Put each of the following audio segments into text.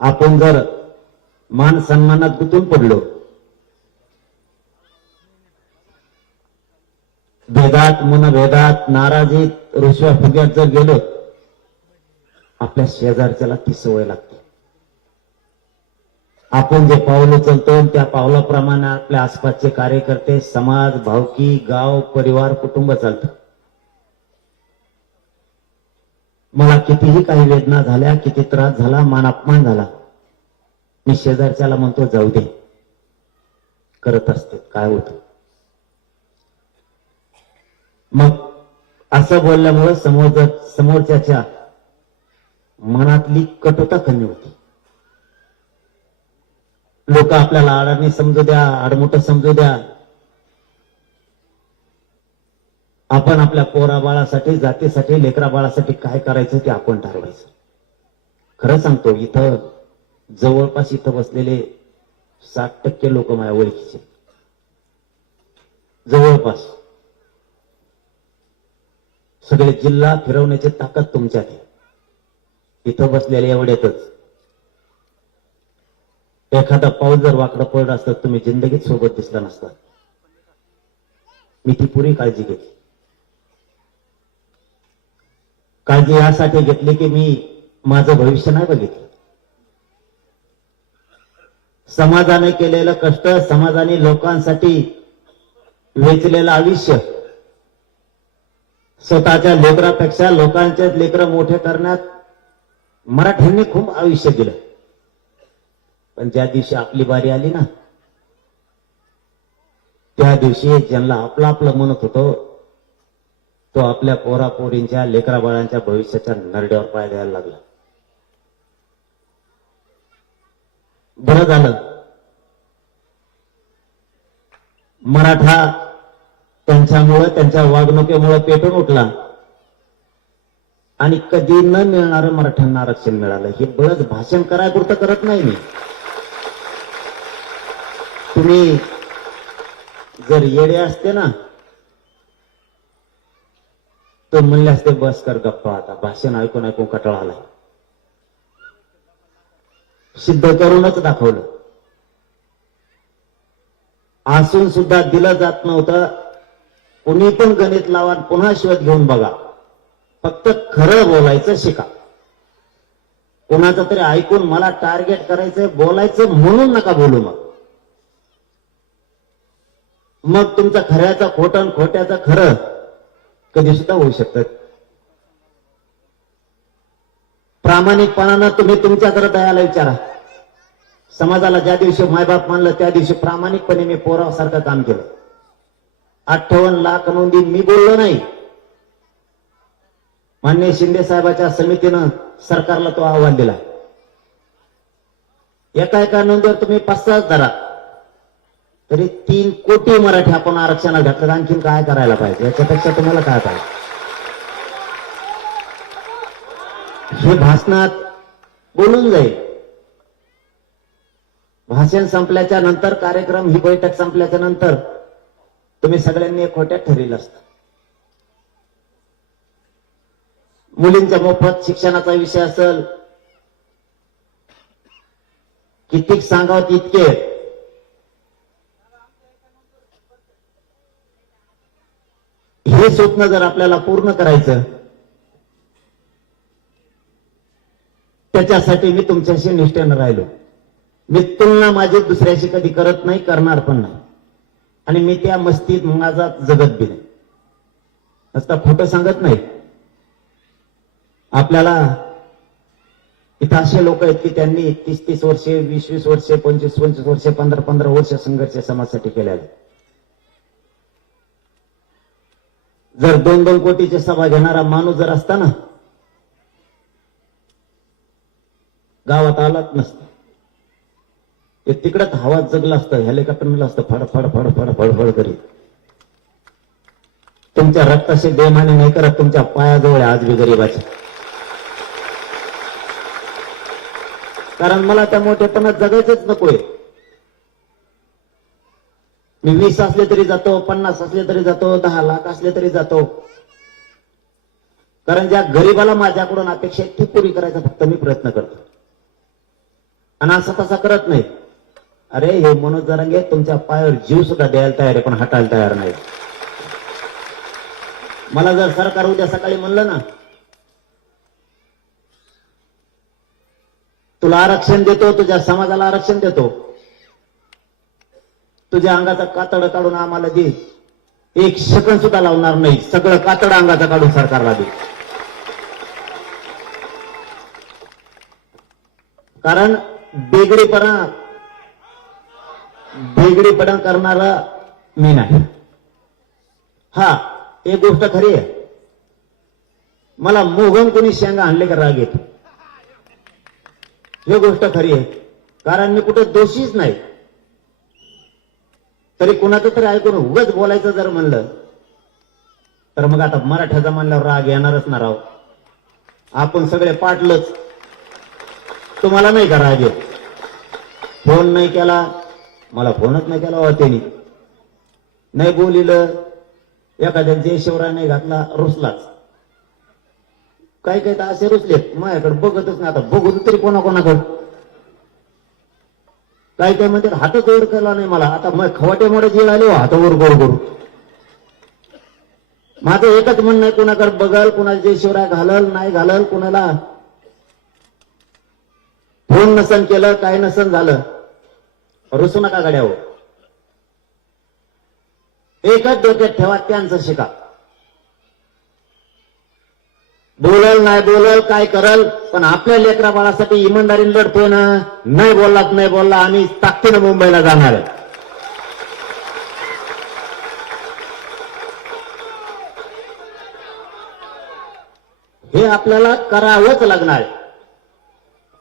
आपण जर मान सन्मानात गुंतून पडलो, भेदात मनभेदात नाराजीत रुसव्या फुग्यात जर गेलो, आपल्या शेजारच्याला ती सवय लागते. आपण जे पाऊल उचलतो त्या पावलाप्रमाणे आपल्या आसपासचे कार्यकर्ते, समाज, भावकी, गाव, परिवार, कुटुंब चालतं. मला कितीही काही वेदना झाल्या, किती त्रास झाला, मान अपमान झाला, मी शेजारच्याला म्हणतो जाऊ दे, करत असते, काय होतं. मग असं बोलल्यामुळे समोरच्याच्या मनातली कटुता कमी होती. लोक आपल्याला अडाणी समजू द्या, आडमुठं समजू द्या, आपण आपल्या पोरा बाळासाठी, जातीसाठी, लेकरा बाळासाठी काय करायचं ते आपण ठरवायचं. खरं सांगतो, इथं जवळपास इथं बसलेले 60% लोक माझ्या ओळखीचे, जवळपास सगळे जिल्हा फिरवण्याची ताकद तुमच्यात आहे. इथं बसलेले एवढ्यातच एखादा पाऊल जर वाकडं पडलं असतं, तुम्ही जिंदगीत सोबत दिसला नसता. मी ती पुरी काळजी घेतली. काळजी यासाठी घेतली की मी माझं भविष्य नाही बघितलं. समाजाने केलेलं कष्ट, समाजाने लोकांसाठी वेचलेलं आयुष्य, स्वतःच्या लेकरापेक्षा लोकांचे लेकरं मोठे करण्यात मराठ्यांनी खूप आयुष्य दिलं. पण ज्या दिवशी आपली बारी आली ना, त्या दिवशी ज्यांना आपलं आपलं म्हणत होतो, तो आपल्या पोरापोरींच्या, लेकरा बाळांच्या भविष्याच्या नरड्यावर पाय द्यायला लागला. बरं झालं मराठा त्यांच्यामुळे, त्यांच्या वागणुकीमुळे पेटून उठला आणि कधी न मिळणारं मराठ्यांना आरक्षण मिळालं. हे बळच भाषण करायपुरतं करत नाही मी. तुम्ही जर येडे असते ना, तर म्हणले असते बस कर गप्पा, आता भाषण ऐकून ऐकून कंटाळा आलाय. सिद्ध करूनच दाखवलं. असून सुद्धा दिलं जात नव्हतं. कुणी पण गणित लावा, पुन्हा शोध घेऊन बघा, फक्त खरं बोलायचं शिका. कोणाचं तरी ऐकून मला टार्गेट करायचंय, बोलायचं म्हणून नका बोलू. मग तुमचं खऱ्याचं खोटं, खोट्याचं खरं कधी सुद्धा होऊ शकतं. प्रामाणिकपणानं तुम्ही तुमच्याकडे दयाला विचारा. समाजाला ज्या दिवशी मायबाप मानलं, त्या दिवशी प्रामाणिकपणे मी पोरासारखं काम केलं. 58 लाख नोंदी मी बोललो नाही. माननीय शिंदे साहेबाच्या समितीनं सरकारला तो अहवाल दिला. एका नोंदीवर तुम्ही 5-6 धरा, तरी 3 कोटी मराठी आपण आरक्षणाला घातलं. आणखीन काय करायला पाहिजे? याच्यापेक्षा तुम्हाला काय पाहिजे? हे भाषणात बोलून जाईल. भाषण संपल्याच्या नंतर, कार्यक्रम ही बैठक संपल्याच्या नंतर तुम्ही सगळ्यांनी एक खोट्यात ठरविलं असतं. मुलींच्या मोफत शिक्षणाचा विषय असेल, कितीक सांगावं तितके. हे स्वप्न जर आपल्याला पूर्ण करायचं, त्याच्यासाठी मी तुमच्याशी निष्ठेनं राहिलो. मी तुलना माझी दुसऱ्याशी कधी करत नाही, करणार पण नाही. आणि मी त्या मस्तीत माझा जगत बी नाही, नुसता खोटं सांगत नाही. आपल्याला इथं असे लोक आहेत की त्यांनी 30-30 वर्षे, 20-20 वर्षे, 25-25 वर्षे, 15-15 वर्ष संघर्ष समाजासाठी केलेला. जर 2-2 कोटीची सभा घेणारा माणूस जर असता ना, गावात आलाच नसतं. ते तिकडच हवात जगलं असतं, हेलिकॉप्टरला असतं, फड फड फड फड फड फड करीत. तुमच्या रक्ताशी बेमाने नाही करत, तुमच्या पायाजवळ आज बी गरीबाची. कारण मला त्या मोठेपणात जगायचंच नकोय. मी 20 असले तरी जातो, 50 असले तरी जातो, 10 लाख असले तरी जातो. कारण ज्या गरीबाला माझ्याकडून अपेक्षा ती पुरी करायचा फक्त मी प्रयत्न करतो. आणि असं तसा करत नाही. अरे हे मनोज जरांगे तुमच्या पायावर जीव सुद्धा द्यायला तयार आहे, पण हटायला तयार नाही. मला जर सरकार उद्या सकाळी म्हणलं ना तुला आरक्षण देतो, तुझ्या समाजाला आरक्षण देतो, तुझ्या अंगाचा कातड काढून आम्हाला दे, एक सेकंद सुद्धा लावणार नाही, सगळं कातड अंगाचा काढून सरकारला दे. कारण बेगडीपणा करणारा मी नाही. हा एक गोष्ट खरी आहे, मला मोगम कोणी शेंगा आणले का राग येतो, ही गोष्ट खरी आहे. कारण मी कुठे दोषीच नाही. तरी कुणाचं तरी ऐकून उगाच बोलायचं जर म्हणलं तर मग आता मराठ्याचा म्हणल्यावर राग येणारच ना राव. आपण सगळे पाटलच, तुम्हाला नाही का राग येत? फोन नाही केला, मला फोनच नाही केला हो त्यांनी, नाही बोलिलं, एखाद्या जय शिवराय नाही घातला रुसलाच. काही काही तर असे रुसलेत माझ्याकडे बघतच नाही. आता बघू तरी कोणाकोणाकडे काही काही म्हणतात हातच वर केला नाही मला. आता मग खवाटे मोठे जीळ आले हातावर गोर करू. माझं एकच म्हणणं आहे, कुणाकडे बघल, कुणाला जय शिवराय घालल नाही घालल, कुणाला फोन नसन केलं, काय नसन झालं, रुसू नका गाड्यावर. एकच डोक्यात ठेवा, त्यांचं शिका. बोलल नाही बोलल काय करल, पण आपल्या लेकरा बाळासाठी इमानदारीने लढतोय ना. नाही बोललात नाही बोलला, आम्ही ताकदीनं मुंबईला जाणार आहे. हे आपल्याला करावंच लागणार.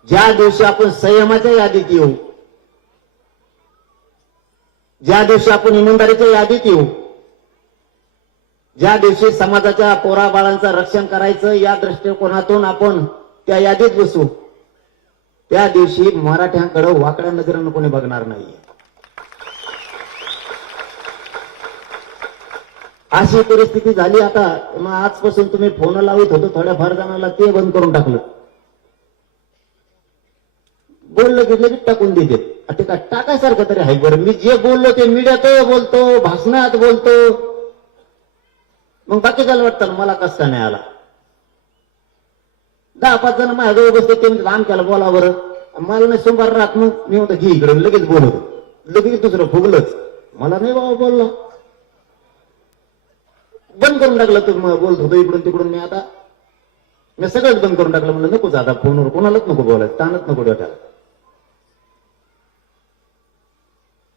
ज्या दिवशी आपण संयमाच्या यादीत येऊ, ज्या दिवशी आपण इमानदारीच्या यादीत येऊ, ज्या दिवशी समाजाच्या पोराबाळांचं रक्षण करायचं या दृष्टिकोनातून आपण त्या यादीत बसू, त्या दिवशी मराठ्यांकडे वाकड्या नजरेनं कोणी बघणार नाही. अशी परिस्थिती झाली. आता मग आजपासून तुम्ही फोन लावत होतो थोड्याफार जणांना, ते बंद करून टाकलं. बोललं की लगेच टाकून देते. ते काय टाकायसारखं तरी आहे बरं? मी जे बोललो ते मीडियात बोलतो, भाषणात बोलतो, मग बाकीच्याला वाटतं मला कस का नाही आला. 10-5 जण माझ्याजवळ बसते, ते म्हणजे आमच्याला बोला बरं, मला नाही सोमवार राहत. मग मी म्हणतो घे इकडे, लगेच बोलवतो, लगेच दुसरं फुगलंच. मला नाही बाबा बोलला, बंद करून टाकलं. तुम्ही बोलत होतो इकडून तिकडून, मी सगळंच बंद करून टाकलं. म्हणलं नकोच आता फोनवर कोणालाच नको बोलायचं, ताणच नको डोक्याला.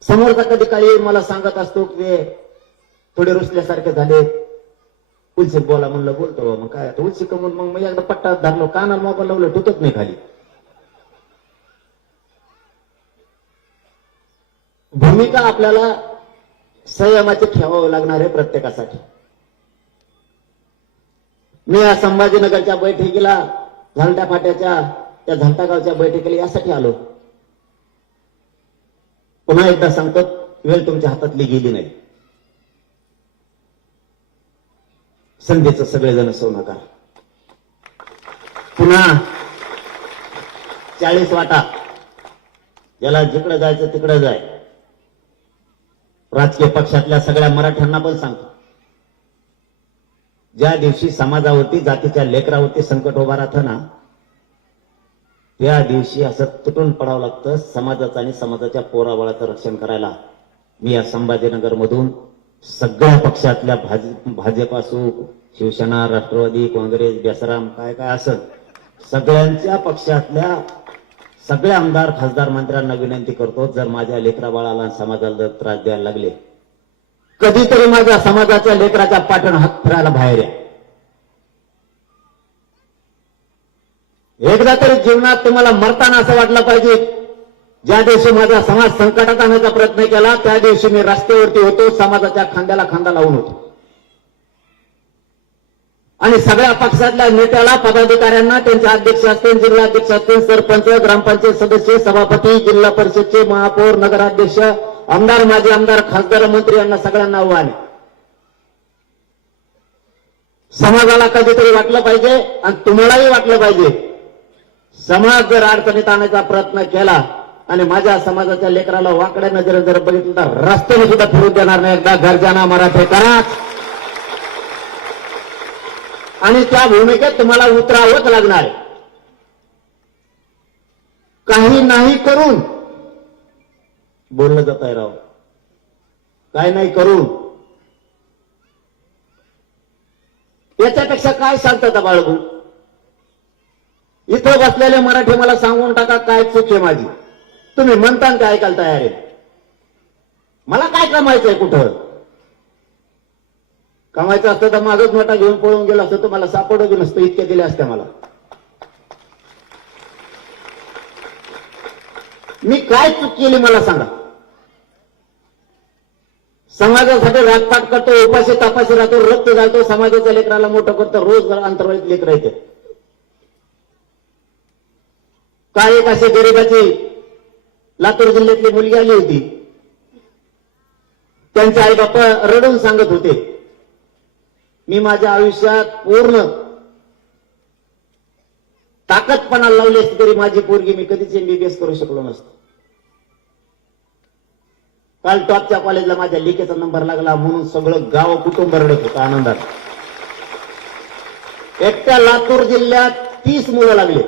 समोरचा कधी काही मला सांगत असतो की थोडे रुसल्यासारखे झाले, उलशी बोला म्हणलं बोलतो. मग काय आता उलशी कमून मग मी एकदा पट्टा धरलो, कानाला मोबाईल लावलं, टुकत नाही खाली. भूमिका आपल्याला संयमाची ठेवावं लागणार आहे प्रत्येकासाठी. मी या संभाजीनगरच्या बैठकीला, झालटा फाट्याच्या त्या झालटा गावच्या बैठकीला यासाठी आलो. पुन्हा एकदा सांगतो, वेळ तुमच्या हातातली गेली नाही. संधीचं सगळेजण सवू नका. पुन्हा 40 वाटा, याला जिकडे जायचं तिकडे जाय. राजकीय पक्षातल्या सगळ्या मराठ्यांना पण सांगतो, ज्या दिवशी समाजावरती, जातीच्या लेकरावरती संकट उभा राहतं ना, त्या दिवशी असं तुटून पडावं लागतं समाजाचं आणि समाजाच्या पोराबाळाचं रक्षण करायला. मी या संभाजीनगर मधून सगळ्या पक्षातल्या भाजप असो, शिवसेना, राष्ट्रवादी, काँग्रेस, बेसराम, काय काय असं सगळ्यांच्या पक्षातल्या सगळे आमदार, खासदार, मंत्र्यांना विनंती करतो, जर माझ्या लेकरा बाळाला समाजाला जर त्रास द्यायला लागले, कधीतरी माझ्या समाजाच्या लेकराच्या पाठण हात फिरायला बाहेर या. एकदा तरी जीवनात तुम्हाला मरताना असं वाटलं पाहिजे, ज्या दिवशी माझा समाज संकटात आणण्याचा प्रयत्न केला, त्या दिवशी मी रस्त्यावरती होतो, समाजाच्या खांद्याला खांदा लावून होतो. आणि सगळ्या पक्षातल्या नेत्याला, पदाधिकाऱ्यांना, त्यांचे अध्यक्ष असतील, जिल्हाध्यक्ष असतील, सरपंच, ग्रामपंचायत सदस्य, सभापती, जिल्हा परिषदचे महापौर, नगराध्यक्ष, आमदार, माजी आमदार, खासदार, मंत्री यांना सगळ्यांना आव्हान आहे. समाजाला कधीतरी वाटलं पाहिजे आणि तुम्हालाही वाटलं पाहिजे समाज जर अडचणीत आणायचा प्रयत्न केला आणि माझ्या समाजाच्या लेकराला वाकड्या नजरे जर बघितलं तर रस्त्याने सुद्धा फिरू देणार नाही. एकदा गर्जना मराठे करा आणि त्या भूमिकेत तुम्हाला उतरावंच लागणार. काही नाही करून बोललं जात आहे राव, काय नाही करून. याच्यापेक्षा काय शांतता बाळगू. इथं बसलेले मराठी मला सांगून टाका काय चूक आहे माझी. तुम्ही म्हणता काय ऐकायला तयार आहे. मला काय कमायचंय कुठं. कमायचं असतं तर माझंच नोटा घेऊन पळून गेलो असतं तर मला सापडलं नसतं. इतके दिले असते मला. मी काय चूक केली मला सांगा. समाजासाठी राजपाट करतो, उपाशी तापाशी राहतो, रक्त घालतो, समाजाच्या लेकराला मोठं करतो, रोज अंतर्वाहित लेकर येते. काय एक अशी गरीबाची लातूर जिल्ह्यातली मुलगी आली होती. त्यांचे आई बापा रडून सांगत होते, मी माझ्या आयुष्यात पूर्ण ताकदपणा लावली असती तरी माझी पोरगी मी कधीच MBBS करू शकलो नसतो. काल टॉपच्या कॉलेजला माझ्या लेकीचा नंबर लागला म्हणून सगळं गाव कुटुंब रडत होतं आनंदात. एकट्या लातूर जिल्ह्यात 30 मुलं लागले.